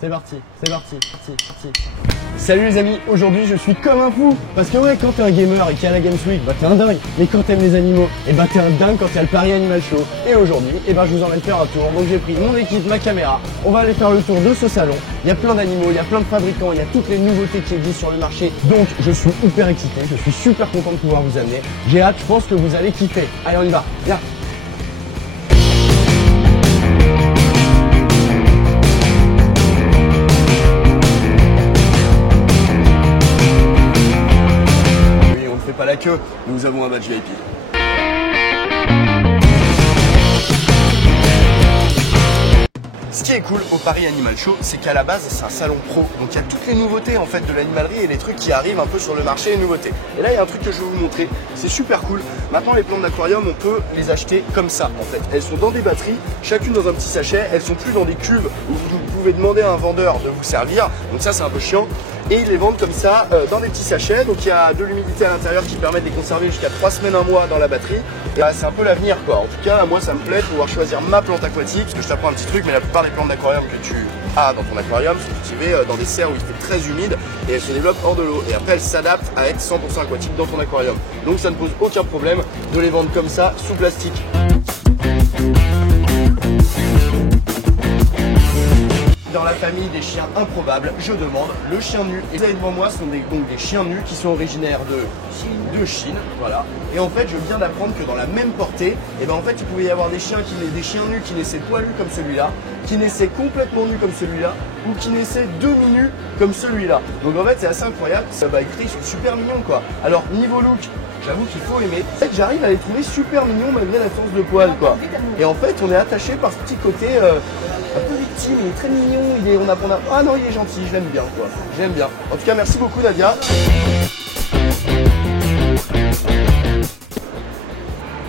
c'est parti, c'est parti, parti. Salut les amis, aujourd'hui je suis comme un fou. Parce que ouais, quand t'es un gamer et qu'il y a la Games Week, bah t'es un dingue. Mais quand t'aimes les animaux, et bah t'es un dingue quand il y a le Paris Animal Show. Et aujourd'hui, et bah je vous emmène faire un tour. Donc j'ai pris mon équipe, ma caméra. On va aller faire le tour de ce salon. Il y a plein d'animaux, il y a plein de fabricants, il y a toutes les nouveautés qui existent sur le marché. Donc je suis hyper excité, je suis super content de pouvoir vous amener. J'ai hâte, je pense que vous allez kiffer. Allez, on y va, viens. Pas la queue, nous avons un badge VIP. Ce qui est cool au Paris Animal Show, c'est qu'à la base c'est un salon pro, donc il y a toutes les nouveautés en fait de l'animalerie et les trucs qui arrivent un peu sur le marché, les nouveautés. Et là il y a un truc que je vais vous montrer, c'est super cool. Maintenant les plantes d'aquarium, on peut les acheter comme ça en fait. Elles sont dans des batteries, chacune dans un petit sachet, elles sont plus dans des cuves où vous pouvez demander à un vendeur de vous servir, donc ça c'est un peu chiant. Et ils les vendent comme ça dans des petits sachets, donc il y a de l'humidité à l'intérieur qui permet de les conserver jusqu'à 3 semaines, 1 mois dans la batterie. Et c'est un peu l'avenir quoi. En tout cas, moi ça me plaît de pouvoir choisir ma plante aquatique, parce que je t'apprends un petit truc, mais la plupart des plantes d'aquarium que tu as dans ton aquarium sont cultivées dans des serres où il fait très humide et elles se développent hors de l'eau. Et après elles s'adaptent à être 100% aquatiques dans ton aquarium. Donc ça ne pose aucun problème de les vendre comme ça, sous plastique. Dans la famille des chiens improbables, je demande le chien nu. Et vous avez devant moi, ce sont donc des chiens nus qui sont originaires de Chine, voilà. Et en fait, je viens d'apprendre que dans la même portée, et ben en fait, il pouvait y avoir des chiens nus qui naissaient poilus comme celui-là, qui naissaient complètement nus comme celui-là, ou qui naissaient demi-nus comme celui-là. Donc en fait, c'est assez incroyable. Bah écoutez, ils sont super mignons quoi. Alors niveau look, j'avoue qu'il faut aimer. En fait, j'arrive à les trouver super mignons malgré l'absence de poils quoi. Et en fait, on est attaché par ce petit côté un peu victime, il est très mignon, ah non, il est gentil, je l'aime bien quoi. Je l'aime bien. En tout cas, merci beaucoup Nadia.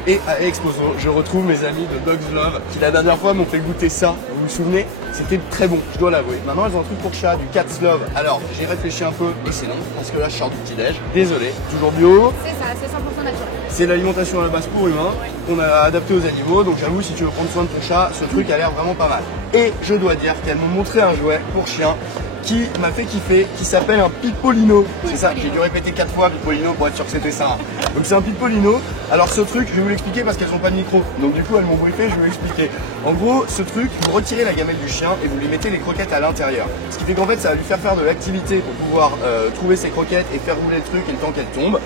Et à Exposo, je retrouve mes amis de Dogs Love qui la dernière fois m'ont fait goûter ça. Vous vous souvenez? C'était très bon, je dois l'avouer. Maintenant, elles ont un truc pour chat, du Cats Love. Alors, j'ai réfléchi un peu, mais c'est non, parce que là, je sors du petit-déj. Désolé, toujours bio. C'est ça, c'est 100% naturel. C'est l'alimentation à la base pour humains, qu'on a adapté aux animaux. Donc, j'avoue, si tu veux prendre soin de ton chat, ce truc a l'air vraiment pas mal. Et je dois dire qu'elles m'ont montré un jouet pour chien qui m'a fait kiffer, qui s'appelle un Pippolino. C'est ça, j'ai dû répéter 4 fois Pippolino pour être sûr que c'était ça. Donc c'est un Pippolino. Alors ce truc, je vais vous l'expliquer parce qu'elles n'ont pas de micro. Donc du coup elles m'ont briefé, je vais vous l'expliquer. En gros, ce truc, vous retirez la gamelle du chien et vous lui mettez les croquettes à l'intérieur. Ce qui fait qu'en fait ça va lui faire de l'activité pour pouvoir trouver ses croquettes et faire rouler le truc et le temps qu'elle tombe.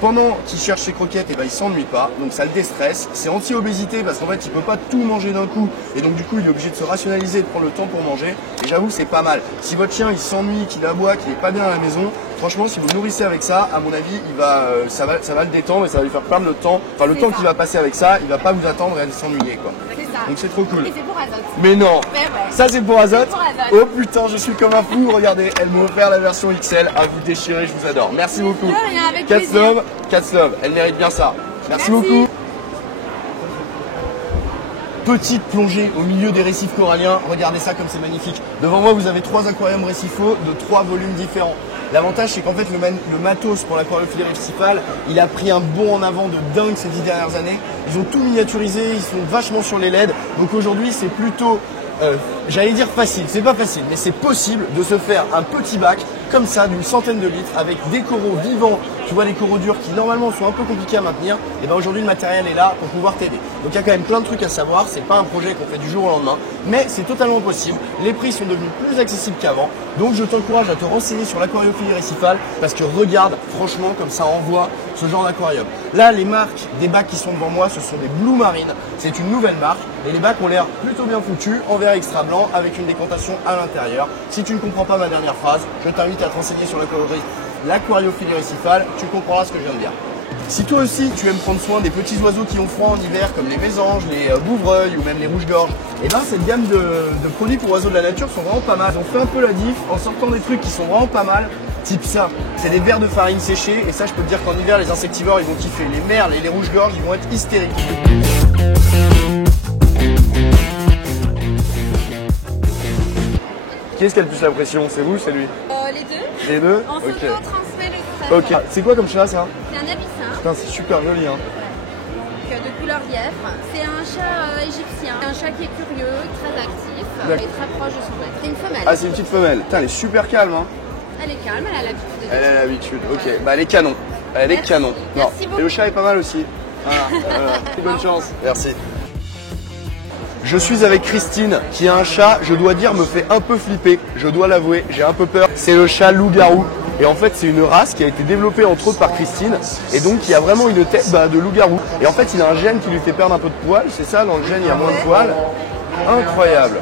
Pendant qu'il cherche ses croquettes, et ben, il s'ennuie pas, donc ça le déstresse. C'est anti-obésité parce qu'en fait il peut pas tout manger d'un coup et donc du coup il est obligé de se rationaliser et de prendre le temps pour manger. Et j'avoue c'est pas mal. Si votre chien il s'ennuie, qu'il aboie, qu'il est pas bien à la maison, franchement si vous le nourrissez avec ça, à mon avis ça va le détendre et ça va lui faire perdre le temps. Enfin le temps qu'il va passer avec ça, il va pas vous attendre et aller s'ennuyer quoi. Donc c'est trop cool. Et c'est pour Azote. Mais non, ouais. Ça c'est pour Azote. Oh putain, je suis comme un fou. Regardez, elle m'a offert la version XL. À vous déchirer, je vous adore. Merci beaucoup. Cats Love, elle mérite bien ça. Merci beaucoup. Petite plongée au milieu des récifs coralliens. Regardez ça comme c'est magnifique. Devant moi, vous avez 3 aquariums récifaux de 3 volumes différents. L'avantage, c'est qu'en fait, le matos pour l'aquariophilie récifale, il a pris un bond en avant de dingue ces 10 dernières années. Ils ont tout miniaturisé, ils sont vachement sur les LED. Donc aujourd'hui, c'est plutôt, j'allais dire facile, c'est pas facile, mais c'est possible de se faire un petit bac comme ça d'une centaine de litres avec des coraux vivants. Tu vois les coraux durs qui normalement sont un peu compliqués à maintenir, et bien aujourd'hui le matériel est là pour pouvoir t'aider. Donc il y a quand même plein de trucs à savoir, c'est pas un projet qu'on fait du jour au lendemain, mais c'est totalement possible. Les prix sont devenus plus accessibles qu'avant, donc je t'encourage à te renseigner sur l'aquariophilie récifale parce que regarde franchement comme ça envoie ce genre d'aquarium. Là les marques des bacs qui sont devant moi, ce sont des Blue Marine, c'est une nouvelle marque et les bacs ont l'air plutôt bien foutus en verre extra blanc avec une décantation à l'intérieur. Si tu ne comprends pas ma dernière phrase, je t'invite à te renseigner sur l'aquariophilie récifale, tu comprendras ce que je viens de dire. Si toi aussi tu aimes prendre soin des petits oiseaux qui ont froid en hiver comme les mésanges, les bouvreuils ou même les rouges-gorges, et ben cette gamme de produits pour oiseaux de la nature sont vraiment pas mal. On fait un peu la diff en sortant des trucs qui sont vraiment pas mal, type ça. C'est des verres de farine séchés et ça je peux te dire qu'en hiver les insectivores ils vont kiffer. Les merles et les rouges-gorges ils vont être hystériques. Qui est-ce qui a le plus la pression? C'est vous ou c'est lui? Les deux. Les deux? On Ok. transmet le stress. Ok. C'est quoi comme chat ça? C'est un abyssin. Putain, c'est super joli hein. De couleur lièvre. C'est un chat égyptien. Un chat qui est curieux, très actif. Elle est très proche de son maître. C'est une femelle. Ah, c'est une petite femelle. Putain, elle est super calme, hein. Elle est calme, elle a l'habitude. Elle a l'habitude, ok. Bah, elle est canon. Elle est Merci. canon. Merci Non. beaucoup. Et le chat est pas mal aussi. Ah, voilà. Bonne chance. Merci. Je suis avec Christine, qui a un chat, je dois dire, me fait un peu flipper. Je dois l'avouer, j'ai un peu peur. C'est le chat loup-garou. Et en fait, c'est une race qui a été développée entre autres par Christine. Et donc, qui a vraiment une tête de loup-garou. Et en fait, il a un gène qui lui fait perdre un peu de poils. C'est ça, dans le gène, il y a moins de poils. Incroyable.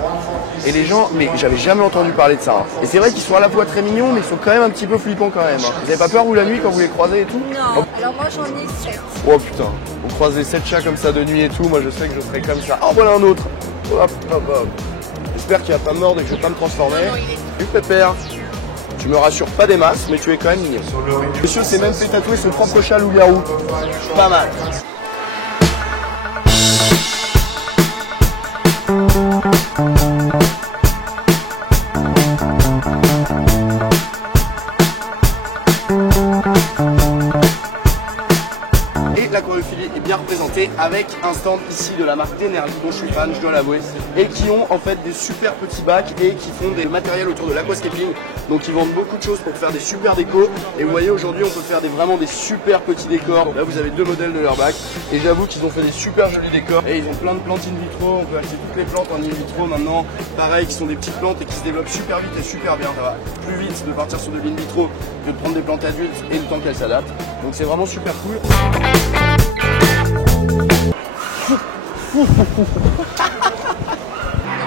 Et les gens, mais j'avais jamais entendu parler de ça. Hein. Et c'est vrai qu'ils sont à la fois très mignons, mais ils sont quand même un petit peu flippants quand même. Hein. Vous avez pas peur, vous, la nuit, quand vous les croisez et tout? Non. Alors moi j'en ai 7. Oh putain, vous croisez 7 chats comme ça de nuit et tout, moi je sais que je serai comme ça. Oh voilà un autre. Hop, hop, hop. J'espère qu'il va pas me mordre et que je vais pas me transformer. Du pépère. Tu me rassures pas des masses, mais tu es quand même mignon. Monsieur s'est même fait tatouer son propre chat loup-garou. Pas mal. L'aquariophilie est bien représentée avec un stand ici de la marque Tenerly dont je suis fan, je dois l'avouer, et qui ont en fait des super petits bacs et qui font des matériels autour de l'aquascaping. Donc ils vendent beaucoup de choses pour faire des super décos. Et vous voyez, aujourd'hui on peut faire vraiment des super petits décors. Là vous avez 2 modèles de leur bac et j'avoue qu'ils ont fait des super jolis décors. Et ils ont plein de plantes in vitro, on peut acheter toutes les plantes en in vitro maintenant. Pareil, qui sont des petites plantes et qui se développent super vite et super bien. Ça va plus vite de partir sur de l'in vitro que de prendre des plantes adultes et le temps qu'elles s'adaptent. Donc c'est vraiment super cool.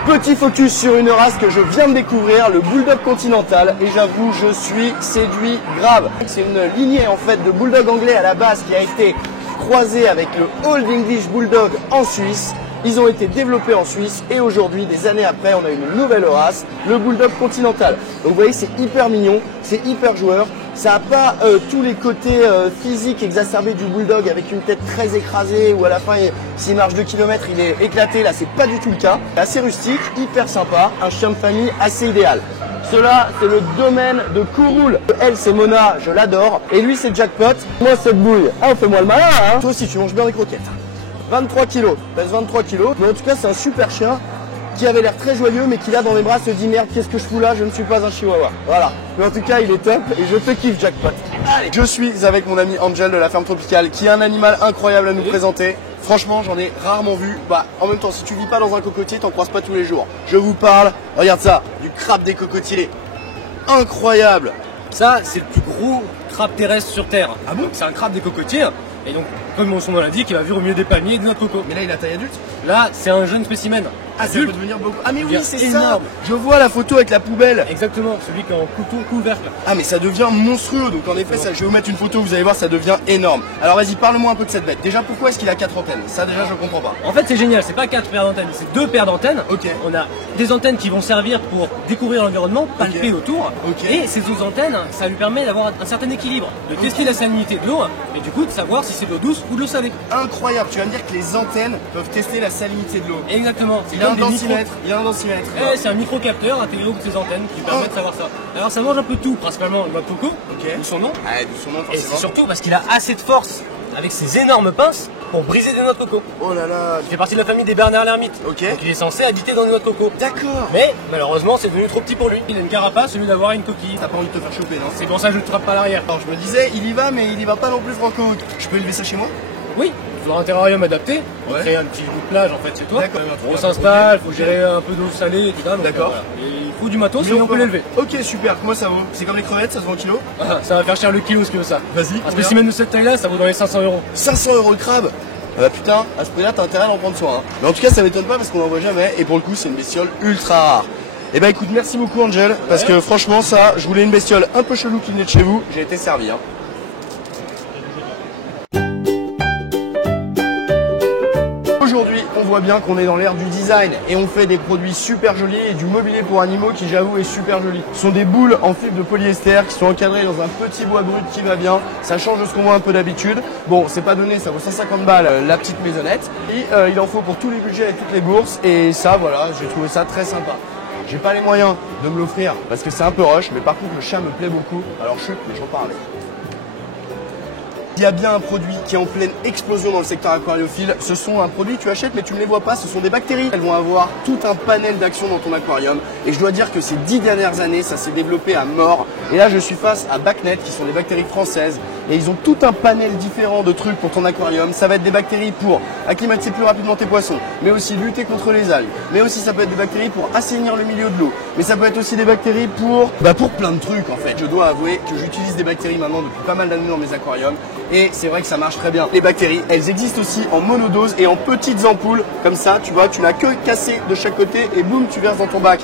Petit focus sur une race que je viens de découvrir, le Bulldog Continental, et j'avoue je suis séduit grave. C'est une lignée en fait de Bulldog anglais à la base qui a été croisée avec le Old English Bulldog en Suisse. Ils ont été développés en Suisse et aujourd'hui, des années après, on a une nouvelle race, le Bulldog Continental. Donc vous voyez, c'est hyper mignon, c'est hyper joueur. Ça n'a pas tous les côtés physiques exacerbés du Bulldog avec une tête très écrasée où à la fin, s'il marche 2 km, il est éclaté. Là, c'est pas du tout le cas. Assez rustique, hyper sympa, un chien de famille assez idéal. Cela, c'est le domaine de Kouroul. Elle, c'est Mona, je l'adore. Et lui, c'est Jackpot. Moi, cette bouille. Ah, fais-moi le malin, hein. Toi aussi, tu manges bien des croquettes. 23 kilos, pèse 23 kilos. Mais en tout cas, c'est un super chien qui avait l'air très joyeux, mais qui là dans mes bras se dit merde, qu'est-ce que je fous là, je ne suis pas un chihuahua. Voilà. Mais en tout cas, il est top et je te kiffe, Jackpot. Allez. Je suis avec mon ami Angel de la ferme tropicale, qui a un animal incroyable à nous présenter. Franchement, j'en ai rarement vu. Bah, en même temps, si tu vis pas dans un cocotier, t'en croises pas tous les jours. Je vous parle, regarde ça, du crabe des cocotiers. Incroyable. Ça, c'est le plus gros crabe terrestre sur Terre. Ah bon? C'est un crabe des cocotiers. Et donc, comme son nom l'indique, il va vivre au milieu des palmiers et de notre coco. Mais là, il a taille adulte? Là, c'est un jeune spécimen. Ah, ça peut devenir beaucoup. Ah, mais oui, devient c'est ça. énorme. Je vois la photo avec la poubelle. Exactement, celui qui est en couvercle. Ah, mais ça devient monstrueux. Donc, en effet, ça, je vais vous mettre une photo, vous allez voir, ça devient énorme. Alors, vas-y, parle-moi un peu de cette bête. Déjà, pourquoi est-ce qu'il a 4 antennes? Ça, déjà, je comprends pas. En fait, c'est génial, c'est pas 4 paires d'antennes, c'est 2 paires d'antennes. Ok. On a des antennes qui vont servir pour découvrir l'environnement, palper autour. Ok. Et ces autres antennes, ça lui permet d'avoir un certain équilibre, de tester la salinité de l'eau et du coup de savoir si c'est de l'eau douce ou de l'eau salée. Incroyable. Tu vas me dire que les antennes peuvent tester la salinité de l'eau. Exactement. Il a un densimètre. Il a un densimètre. C'est un micro-capteur intégré au bout de ces antennes qui permet de savoir ça. Alors ça mange un peu tout, principalement le noix de coco, d'où son nom. Ah, d'où son nom, Et forcément. c'est surtout parce qu'il a assez de force avec ses énormes pinces pour briser des noix de coco. Oh là là. Il fait partie de la famille des Bernard l'ermite. Ok. Donc il est censé habiter dans les noix de coco. D'accord. Mais malheureusement c'est devenu trop petit pour lui. Il a une carapace au lieu d'avoir une coquille. T'as pas envie de te faire choper, non? C'est pour ça que je ne trappe pas à l'arrière. Alors, je me disais, il y va, mais il y va pas non plus franco. Je peux élever ça chez moi? Oui, il faut un terrarium adapté. On Ouais. crée un petit bout de plage en fait chez toi. D'accord. On s'installe, il faut gérer un peu d'eau salée et tout ça. donc, D'accord. voilà. Et il faut du matos et on peut l'élever. Ok, super. Comment ça vaut? C'est comme les crevettes, ça se vend au kilo? Ah, ça va faire cher le kilo ce que ça. Vas-y. Un spécimen de cette taille là, ça vaut dans les 500 €. 500 € le crabe. Ah bah putain, à ce prix-là, t'as intérêt à en prendre soin. Hein. Mais en tout cas, ça m'étonne pas parce qu'on n'en voit jamais. Et pour le coup, c'est une bestiole ultra rare. Et bah écoute, merci beaucoup Angel. Parce que franchement, ça, je voulais une bestiole un peu chelou qui venait de chez vous. J'ai été servi. Hein. Aujourd'hui, on voit bien qu'on est dans l'ère du design et on fait des produits super jolis et du mobilier pour animaux qui, j'avoue, est super joli. Ce sont des boules en fibre de polyester qui sont encadrées dans un petit bois brut qui va bien. Ça change de ce qu'on voit un peu d'habitude. Bon, c'est pas donné, ça vaut 150 balles la petite maisonnette. Et il en faut pour tous les budgets et toutes les bourses. Et ça, voilà, j'ai trouvé ça très sympa. J'ai pas les moyens de me l'offrir parce que c'est un peu rush, mais par contre le chat me plaît beaucoup. Alors chut, mais j'en parlais. qu'il y a bien un produit qui est en pleine explosion dans le secteur aquariophile. Ce sont un produit que tu achètes mais tu ne les vois pas, ce sont des bactéries. Elles vont avoir tout un panel d'actions dans ton aquarium et je dois dire que ces 10 dernières années, ça s'est développé à mort. Et là, je suis face à BacNet qui sont des bactéries françaises et ils ont tout un panel différent de trucs pour ton aquarium. Ça va être des bactéries pour acclimater plus rapidement tes poissons, mais aussi lutter contre les algues, mais aussi ça peut être des bactéries pour assainir le milieu de l'eau, mais ça peut être aussi des bactéries pour plein de trucs en fait. Je dois avouer que j'utilise des bactéries maintenant depuis pas mal d'années dans mes aquariums et c'est vrai que ça marche très bien. Les bactéries, elles existent aussi en monodose et en petites ampoules comme ça, tu vois, tu n'as que cassé de chaque côté et boum, tu verses dans ton bac.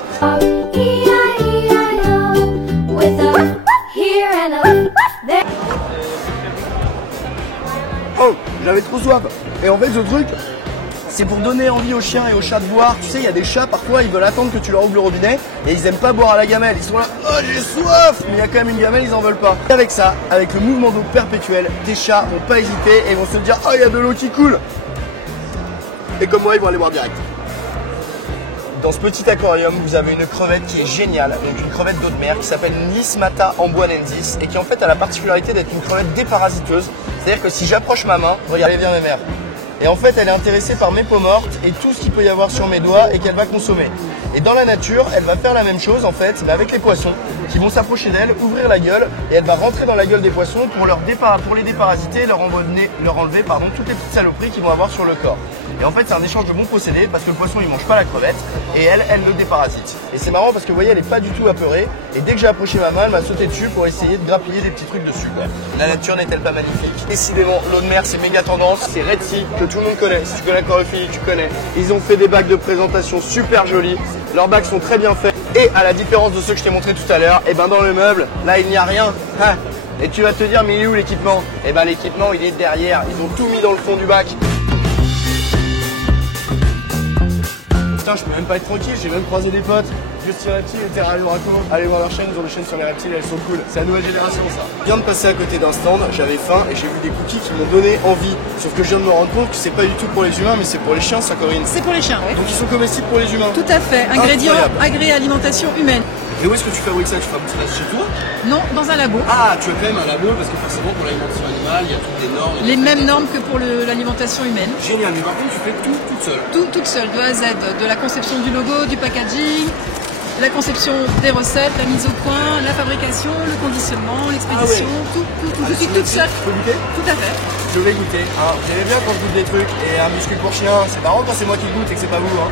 Oh, j'avais trop soif. Et en fait, ce truc, c'est pour donner envie aux chiens et aux chats de boire. Tu sais, il y a des chats, parfois, ils veulent attendre que tu leur ouvres le robinet et ils aiment pas boire à la gamelle. Ils sont là, oh, j'ai soif. Mais il y a quand même une gamelle, ils en veulent pas. Et avec ça, avec le mouvement d'eau perpétuel, tes chats vont pas hésiter et vont se dire, oh, il y a de l'eau qui coule. Et comme moi, ils vont aller boire direct. Dans ce petit aquarium, vous avez une crevette qui est géniale, donc une crevette d'eau de mer qui s'appelle Nismata amboinensis et qui en fait a la particularité d'être une crevette déparasiteuse. C'est-à-dire que si j'approche ma main, regardez bien mes mères. Et en fait, elle est intéressée par mes peaux mortes et tout ce qu'il peut y avoir sur mes doigts et qu'elle va consommer. Et dans la nature, elle va faire la même chose en fait, mais avec les poissons qui vont s'approcher d'elle, ouvrir la gueule et elle va rentrer dans la gueule des poissons pour les déparasiter, leur enlever toutes les petites saloperies qu'ils vont avoir sur le corps. Et en fait, c'est un échange de bons procédés parce que le poisson il mange pas la crevette et elle le déparasite. Et c'est marrant parce que vous voyez, elle est pas du tout apeurée et dès que j'ai approché ma main, elle m'a sauté dessus pour essayer de grappiller des petits trucs dessus quoi. La nature n'est-elle pas magnifique? Décidément, l'eau de mer c'est méga tendance, c'est Red Sea que tout le monde connaît. Si tu connais l'aquariophilie, tu connais. Ils ont fait des bacs de présentation super jolis. Leurs bacs sont très bien faits. Et à la différence de ceux que je t'ai montré tout à l'heure, et ben dans le meuble, là il n'y a rien. Hein, et tu vas te dire, mais il est où l'équipement? Et ben l'équipement il est derrière. Ils ont tout mis dans le fond du bac. Putain, je peux même pas être tranquille, j'ai même croisé des potes. Justin Reptile et Terra Raco. Allez voir leur chaîne, ils ont des chaînes sur les reptiles, elles sont cool. C'est la nouvelle génération ça. Je viens de passer à côté d'un stand, j'avais faim et j'ai vu des cookies qui m'ont donné envie. Sauf que je viens de me rendre compte que c'est pas du tout pour les humains, mais c'est pour les chiens, ça, Corinne. C'est pour les chiens, oui. Donc ils sont comestibles pour les humains. Tout à fait. Ingrédients agréés alimentation humaine. Et où est-ce que tu fabriques ça? Tu fabriques ça chez toi? Non, dans un labo. Ah, tu as quand même un labo parce que forcément pour l'alimentation animale, il y a toutes les normes. Les mêmes normes que pour l'alimentation humaine. Génial, mais par contre tu fais tout toute seule. Toute seule, de A à Z. De la conception du logo, du packaging, la conception des recettes, la mise au point, la fabrication, le conditionnement, l'expédition, tout. Je suis toute seule. Tu peux goûter? Tout à fait. Je vais goûter. Ah, j'aimais bien quand je goûte des trucs et un biscuit pour chien, c'est marrant quand c'est moi qui goûte et que c'est pas vous. Hein.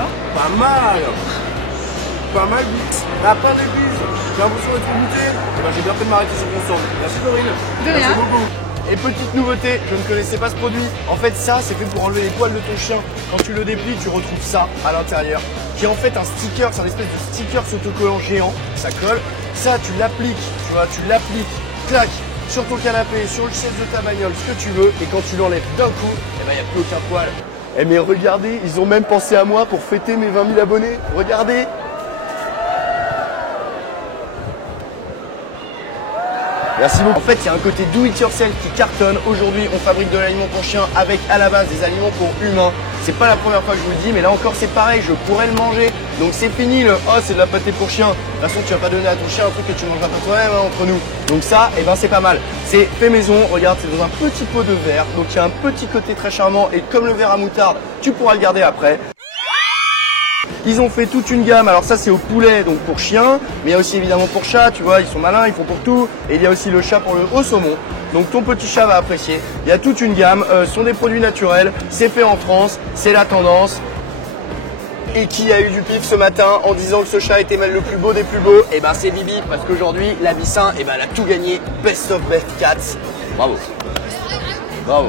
Alors pas mal. Pas mal, la pain d'épices. J'ai l'impression d'être goûté. Eh ben, j'ai bien fait de m'arrêter sur mon stand. Merci Corinne. De rien. Merci beaucoup. Et petite nouveauté, je ne connaissais pas ce produit. En fait, ça, c'est fait pour enlever les poils de ton chien. Quand tu le déplies, tu retrouves ça à l'intérieur, qui est en fait un sticker. C'est un espèce de sticker autocollant géant. Ça colle. Ça, tu l'appliques, tu vois, clac, sur ton canapé, sur le siège de ta bagnole, ce que tu veux. Et quand tu l'enlèves d'un coup, eh ben, il n'y a plus aucun poil. Eh mais regardez, ils ont même pensé à moi pour fêter mes 20 000 abonnés. Regardez. Merci beaucoup. En fait, il y a un côté do it yourself qui cartonne. Aujourd'hui, on fabrique de l'aliment pour chien avec à la base des aliments pour humains. C'est pas la première fois que je vous le dis, mais là encore c'est pareil, je pourrais le manger. Donc c'est fini le oh c'est de la pâtée pour chien. De toute façon, tu vas pas donner à ton chien un truc que tu mangeras pas toi-même hein, entre nous. Donc ça, eh ben c'est pas mal. C'est fait maison. Regarde, c'est dans un petit pot de verre. Donc il y a un petit côté très charmant et comme le verre à moutarde, tu pourras le garder après. Ils ont fait toute une gamme, alors ça c'est au poulet, donc pour chien, mais il y a aussi évidemment pour chat, tu vois, ils sont malins, ils font pour tout. Et il y a aussi le chat pour le haut saumon, donc ton petit chat va apprécier. Il y a toute une gamme, ce sont des produits naturels, c'est fait en France, c'est la tendance. Et qui a eu du pif ce matin en disant que ce chat était même le plus beau des plus beaux? Et ben c'est Bibi, parce qu'aujourd'hui, la Bissin, eh ben, elle a tout gagné, Best of Best Cats. Bravo. Bravo.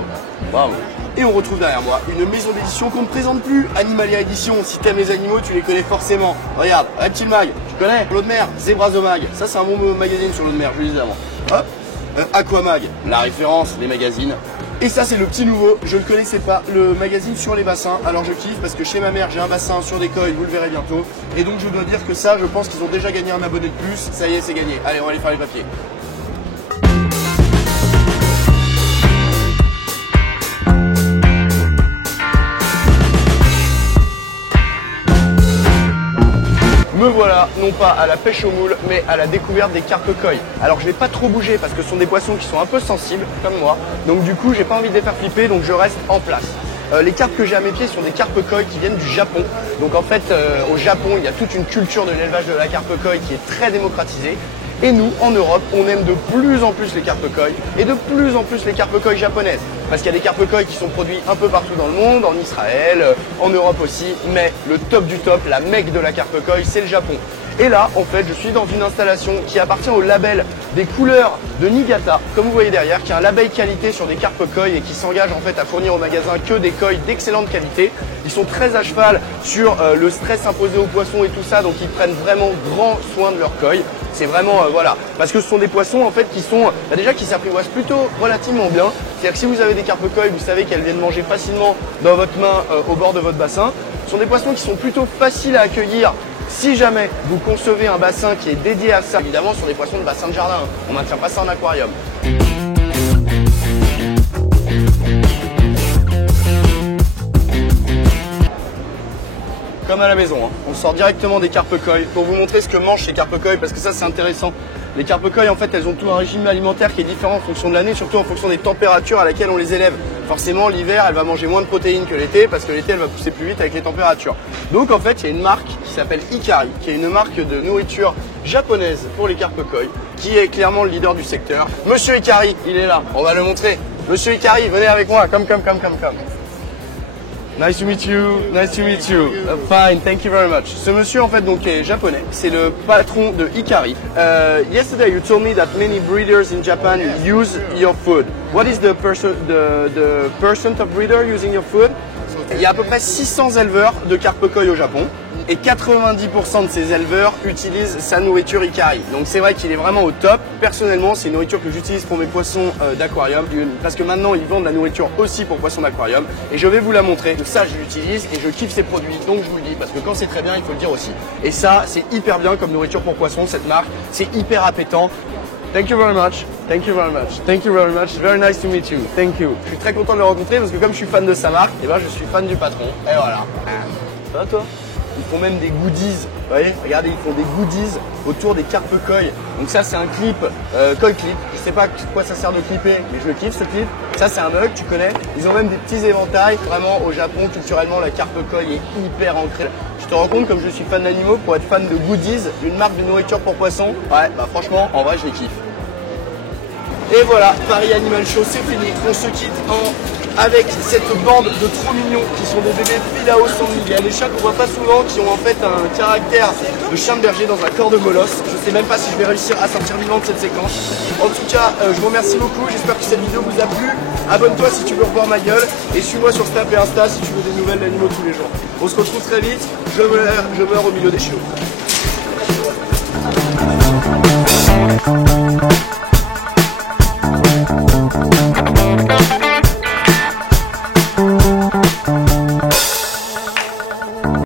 Bravo. Et on retrouve derrière moi une maison d'édition qu'on ne présente plus, Animalia Édition. Si t'aimes les animaux, tu les connais forcément. Regarde, Reptile Mag, tu connais? L'eau de mer, Zebrazomag, ça c'est un bon magazine sur l'eau de mer, je le disais avant. Hop, Aquamag, la référence, les magazines. Et ça c'est le petit nouveau, je ne connaissais pas, le magazine sur les bassins. Alors je kiffe parce que chez ma mère j'ai un bassin sur des coils, vous le verrez bientôt. Et donc je dois dire que ça, je pense qu'ils ont déjà gagné un abonné de plus. Ça y est, c'est gagné. Allez, on va aller faire les papiers. Me voilà, non pas à la pêche aux moules, mais à la découverte des carpes koi. Alors je vais pas trop bouger parce que ce sont des poissons qui sont un peu sensibles, comme moi. Donc du coup, j'ai pas envie de les faire flipper, donc je reste en place. Les carpes que j'ai à mes pieds sont des carpes koi qui viennent du Japon. Donc en fait, au Japon, il y a toute une culture de l'élevage de la carpe koi qui est très démocratisée. Et nous, en Europe, on aime de plus en plus les carpes koi et de plus en plus les carpes koi japonaises. Parce qu'il y a des carpes koi qui sont produits un peu partout dans le monde, en Israël, en Europe aussi. Mais le top du top, la mecque de la carpe koi, c'est le Japon. Et là, en fait, je suis dans une installation qui appartient au label des couleurs de Niigata, comme vous voyez derrière, qui est un label qualité sur des carpes koi et qui s'engage en fait à fournir au magasin que des koi d'excellente qualité. Ils sont très à cheval sur le stress imposé aux poissons et tout ça, donc ils prennent vraiment grand soin de leur koi. C'est vraiment, voilà, parce que ce sont des poissons en fait qui sont, déjà qui s'apprivoisent plutôt relativement bien. C'est-à-dire que si vous avez des carpes koi, vous savez qu'elles viennent manger facilement dans votre main au bord de votre bassin. Ce sont des poissons qui sont plutôt faciles à accueillir. Si jamais vous concevez un bassin qui est dédié à ça, évidemment sur des poissons de bassin de jardin, on ne maintient pas ça en aquarium. Comme à la maison, hein. On sort directement des carpes koi pour vous montrer ce que mangent ces carpes koi parce que ça c'est intéressant. Les carpes koi en fait elles ont tout un régime alimentaire qui est différent en fonction de l'année, surtout en fonction des températures à laquelle on les élève. Forcément l'hiver elle va manger moins de protéines que l'été parce que l'été elle va pousser plus vite avec les températures. Donc en fait il y a une marque qui s'appelle Hikari, qui est une marque de nourriture japonaise pour les carpes koi, qui est clairement le leader du secteur. Monsieur Hikari, il est là, on va le montrer. Monsieur Hikari, venez avec moi, come. Nice to meet you. Nice to meet you. Fine, thank you very much. Ce monsieur en fait donc est japonais. C'est le patron de Hikari. Yesterday you told me that many breeders in Japan use your food. What is the percent of breeder using your food? Il y a à peu près 600 éleveurs de carpes koi au Japon. Et 90% de ces éleveurs utilisent sa nourriture Hikari. Donc c'est vrai qu'il est vraiment au top. Personnellement, c'est une nourriture que j'utilise pour mes poissons d'aquarium. Parce que maintenant, ils vendent la nourriture aussi pour poissons d'aquarium. Et je vais vous la montrer. Ça, je l'utilise et je kiffe ces produits. Donc je vous le dis, parce que quand c'est très bien, il faut le dire aussi. Et ça, c'est hyper bien comme nourriture pour poissons, cette marque. C'est hyper appétant. Thank you very much. Thank you very much. Thank you very much. Very nice to meet you. Thank you. Je suis très content de le rencontrer parce que comme je suis fan de sa marque, et ben je suis fan du patron. Et voilà. Ça va toi? Ils font même des goodies, vous voyez, regardez, ils font des goodies autour des carpes koi. Donc ça c'est un clip, koi clip, je sais pas quoi ça sert de clipper, mais je le kiffe ce clip. Ça c'est un mug, tu connais. Ils ont même des petits éventails, vraiment au Japon, culturellement la carpe koi est hyper ancrée. Je te rends compte, comme je suis fan d'animaux, pour être fan de goodies, une marque de nourriture pour poissons, ouais, bah franchement, en vrai je les kiffe. Et voilà, Paris Animal Show, c'est fini, on se quitte avec cette bande de trop mignons qui sont des bébés Filao Sandy. Il y a des chats qu'on voit pas souvent qui ont en fait un caractère de chien de berger dans un corps de molosse. Je sais même pas si je vais réussir à sortir vivant de cette séquence. En tout cas, je vous remercie beaucoup. J'espère que cette vidéo vous a plu. Abonne-toi si tu veux revoir ma gueule et suis-moi sur Snap et Insta si tu veux des nouvelles d'animaux tous les jours. On se retrouve très vite. Je meurs au milieu des chiots.